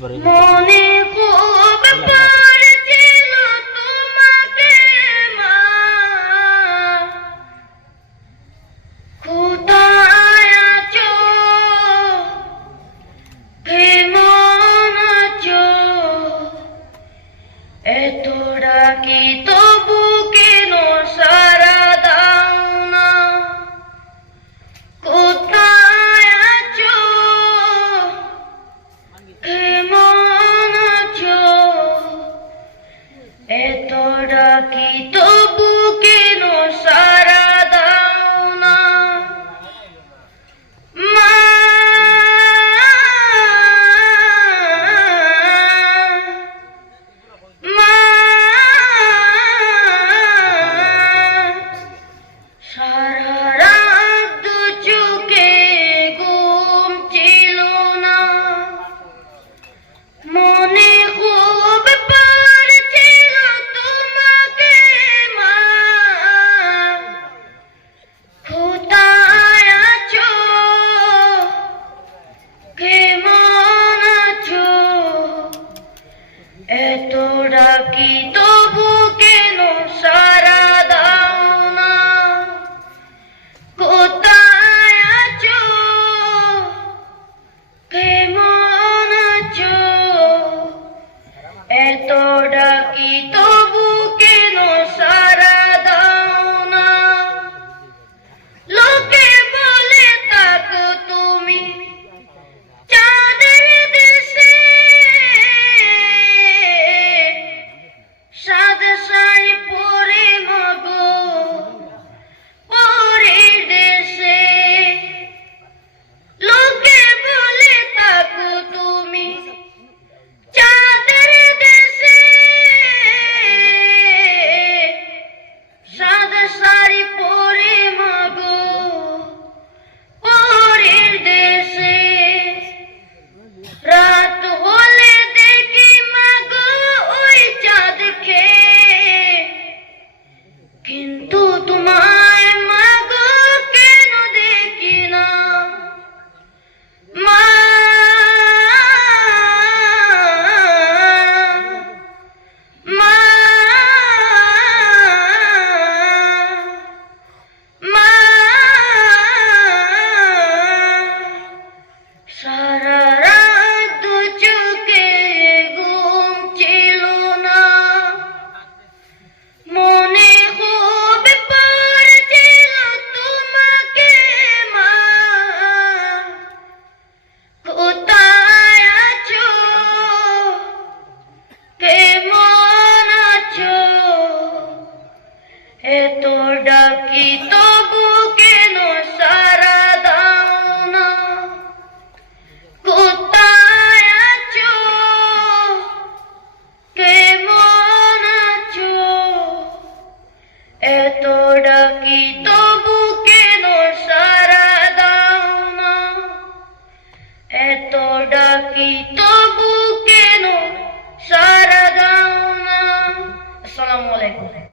মনে খুব পড়ছিল তোমাকে মা, কোথায় আছো, কেমন আছো, এত ডাকি তবু কেন সারা দাও না, কোথায় আছো, কেমন আছো, এত ডাকি তবু কেন সারা দাও না, মা মা সারা রাত দু চোখে ঘুম ছিল না, মনে খুব পড়ছিল তোমাকে মা, কোথায় আছো, কেমন আছো, এত ডাকি তবু কেন সারা দাও না, কোথায় আছো, কেমন আছো, এত ডাকি তবু কেন সারা দাও না, লোকে বলে থাকো তুমি চাঁদের দেশে, সাদা শাড়ি পরে মাগো পরের দেশে, লোকে বলে থাকো তুমি চাঁদের দেশে, সাদা শাড়ি পরে মাগো পরের দেশে, রাত হলে দেখি মাগো ওই চাঁদকে, কিন্তু তোমায় মাগো কেন দেখি না, মা মা মা সারা রাত দু চোখে ঘুম ছিল না, মনে খুব পড়ছিল তোমাকে মা, কোথায় আছো, কেমন আছো, এত ডাকি তো